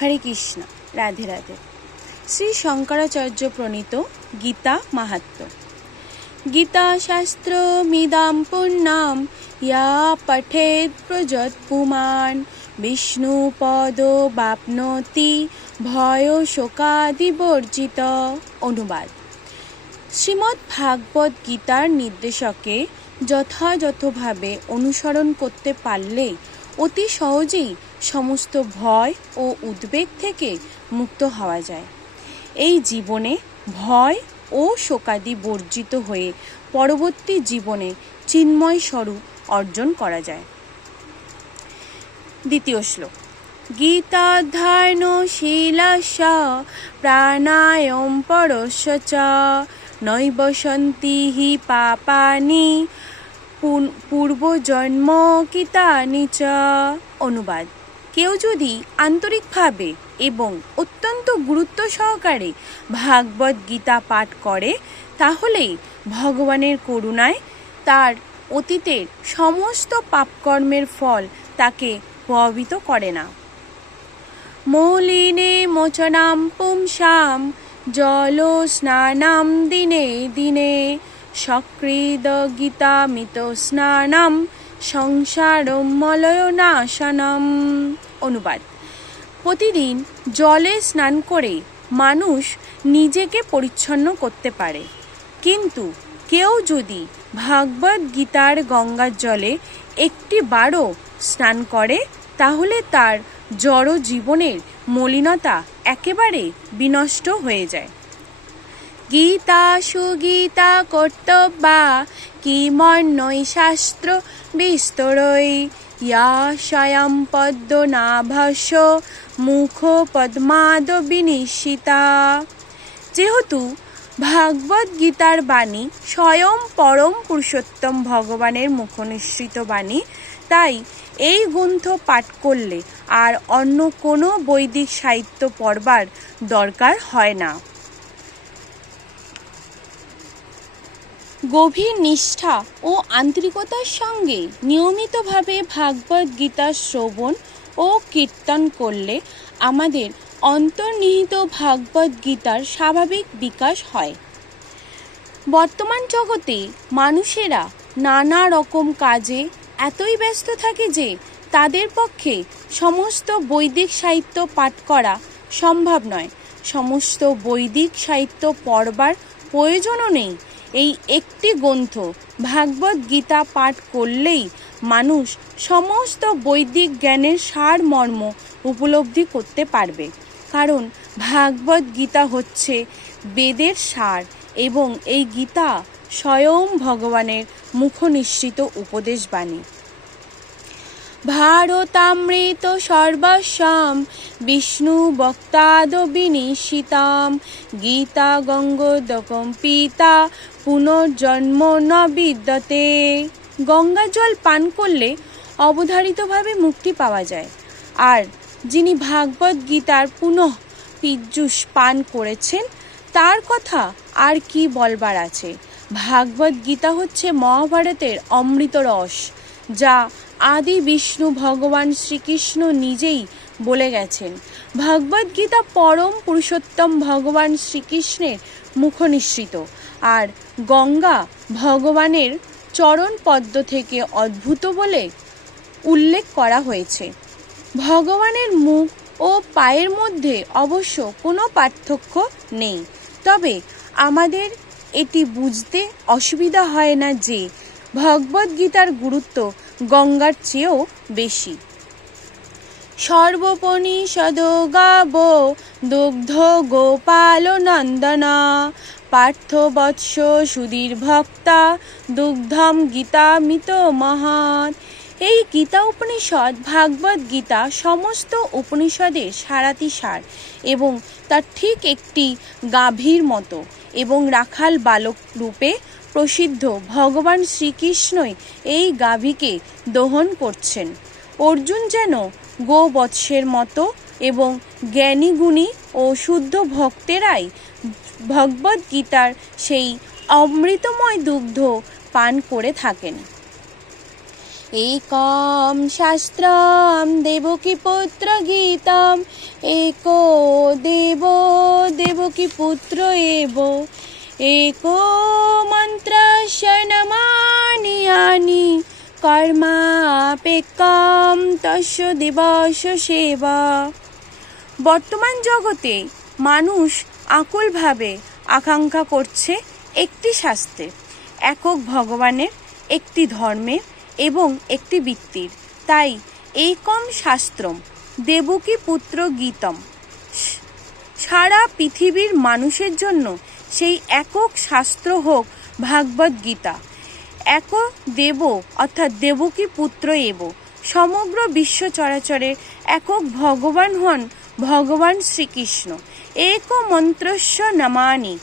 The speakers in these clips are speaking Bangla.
হরে কৃষ্ণ, রাধে রাধে। শ্রী শঙ্করাচার্য প্রণীত গীতা মাহাত্ম্য। গীতা শাস্ত্র মিদাম পুণ্যাম ইয়া পঠেদ প্রযত পুমান বিষ্ণু পদ বাপ্নোতি ভয় শোকাদিবর্জিত। অনুবাদ: শ্রীমদ্ ভাগবত গীতার নির্দেশকে যথাযথভাবে অনুসরণ করতে পারলে অতি সহজেই সমস্ত ভয় ও উদ্বেগ থেকে মুক্ত হওয়া যায়। এই জীবনে ভয় ও শোকাদি বর্জিত হয়ে পরবর্তী জীবনে চিন্ময় স্বরূপ অর্জন করা যায়। দ্বিতীয় শ্লোক। গীতাধ্যায়নশীলস্য প্রাণায়াম পরস্য চ নৈব সন্তি হি পাপানি পূর্বজন্ম কৃতানি চ। অনুবাদ: কেউ যদি আন্তরিকভাবে এবং অত্যন্ত গুরুত্ব সহকারে ভাগবত গীতা পাঠ করে তাহলেই ভগবানের করুণায় তার অতীতের সমস্ত পাপকর্মের ফল তাকে প্রভাবিত করে না। মলিনে মোচনাম পুংসাম জল স্নানাম দিনে দিনে সকৃদ গীতামিত স্নানাম সংসারম মলয় নাশনম। অনুবাদ: প্রতিদিন জলে স্নান করে মানুষ নিজেকে পরিচ্ছন্ন করতে পারে, কিন্তু কেউ যদি ভাগবত গীতার গঙ্গার জলে একটিবারও স্নান করে তাহলে তার জড় জীবনের মলিনতা একেবারে বিনষ্ট হয়ে যায়। গীতা সুগীতা কর্তব্যা কিমন্যৈ শাস্ত্র বিস্তরৈ ইয়া স্বয়ং পদ্মনাভস্য মুখ পদ্মাদ বিনিশিতা। যেহেতু ভাগবত গীতার বাণী স্বয়ং পরম পুরুষোত্তম ভগবানের মুখনিসৃত বাণী, তাই এই গ্রন্থ পাঠ করলে আর অন্য কোনো বৈদিক সাহিত্য পড়বার দরকার হয় না। গভীর নিষ্ঠা ও আন্তরিকতার সঙ্গে নিয়মিতভাবে ভাগবত গীতা শ্রবণ ও কীর্তন করলে আমাদের অন্তর্নিহিত ভাগবত গীতার স্বাভাবিক বিকাশ হয়। বর্তমান জগতে মানুষেরা নানা রকম কাজে এতই ব্যস্ত থাকে যে তাদের পক্ষে সমস্ত বৈদিক সাহিত্য পাঠ করা সম্ভব নয়। সমস্ত বৈদিক সাহিত্য পড়বার প্রয়োজনও নেই। এই একটি গ্রন্থ ভাগবত গীতা পাঠ করলেই মানুষ সমস্ত বৈদিক জ্ঞানের সারমর্ম উপলব্ধি করতে পারবে, কারণ ভাগবত গীতা হচ্ছে বেদের সার এবং এই গীতা স্বয়ং ভগবানের মুখনিসৃত উপদেশ বাণী। ভারতামৃত সর্বস্বম বিষ্ণু বক্তাদ বিনিশিতাম গীতা গঙ্গোদকম পিতা পুনর্জন্ম ন বিদ্যতে। গঙ্গা জল পান করলে অবধারিতভাবে মুক্তি পাওয়া যায়, আর যিনি ভাগবত গীতার পুনঃ পীযূষ পান করেছেন তার কথা আর কি বলবার আছে। ভাগবত গীতা হচ্ছে মহাভারতের অমৃত রস, যা আদি বিষ্ণু ভগবান শ্রীকৃষ্ণ নিজেই বলে গেছেন। ভাগবত গীতা পরম পুরুষোত্তম ভগবান শ্রীকৃষ্ণের মুখনিসৃত, আর গঙ্গা ভগবানের চরণ পদ্ম থেকে উদ্ভূত বলে উল্লেখ করা হয়েছে। ভগবানের মুখ ও পায়ের মধ্যে অবশ্য কোনো পার্থক্য নেই, তবে আমাদের এটি বুঝতে অসুবিধা হয় না যে ভগবত গীতার গুরুত্ব গঙ্গার চেয়েও বেশি। সর্বোপনিষদ গাব দুগ্ধ গোপাল নন্দনা পার্থ বৎস সুধীর ভক্তা দুগ্ধম গীতামিত মহান। এই গীতা উপনিষদ ভাগবত গীতা সমস্ত উপনিষদের সারাতিসার এবং তার ঠিক একটি গাভীর মতো এবং রাখাল বালক রূপে প্রসিদ্ধ ভগবান শ্রীকৃষ্ণই এই গাভীকে দহন করছেন। অর্জুন যেন গোবৎসের মতো এবং জ্ঞানী গুণী ও শুদ্ধ ভক্তেরাই ভগবত গীতার সেই অমৃতময় দুগ্ধ পান করে থাকেন। एकं शास्त्रं देवकीपुत्र गीतम् एको देवो देवकीपुत्र एव एको मन्त्रस्य नामानि यानि কর্মাপেক্ষম তস্য দেবস্য সেবা। বর্তমান জগতে মানুষ আকুলভাবে আকাঙ্ক্ষা করছে একটি শাস্ত্রের, একক ভগবানের, একটি ধর্মের এবং একটি বৃত্তির। তাই একম শাস্ত্রম দেবকী পুত্র গীতম, সারা পৃথিবীর মানুষের জন্য সেই একক শাস্ত্র হোক ভাগবত গীতা। এক দেব অর্থাৎ দেবকী পুত্র এব, সমগ্র বিশ্ব চরাচরে একক ভগবান হন ভগবান শ্রীকৃষ্ণ। এক মন্ত্রস্য নামানি,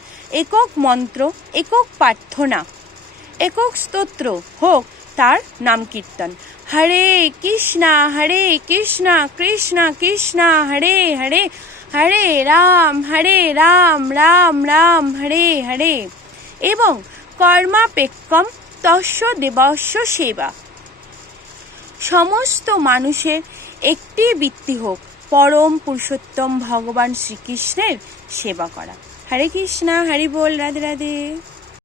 একক মন্ত্র, একক প্রার্থনা, একক স্তোত্র হোক তার নাম কীর্তন। হরে কৃষ্ণা কৃষ্ণ কৃষ্ণ হরে হরে, হরে রাম রাম রাম হরে হরে। এবং কর্মাপেক্ষম তস্য দেবস্য সেবা, সমস্ত মানুষের একটি বৃত্তি হোক পরম পুরুষোত্তম ভগবান শ্রীকৃষ্ণের সেবা করা। হরে কৃষ্ণা, হরি বল, রাধে রাধে।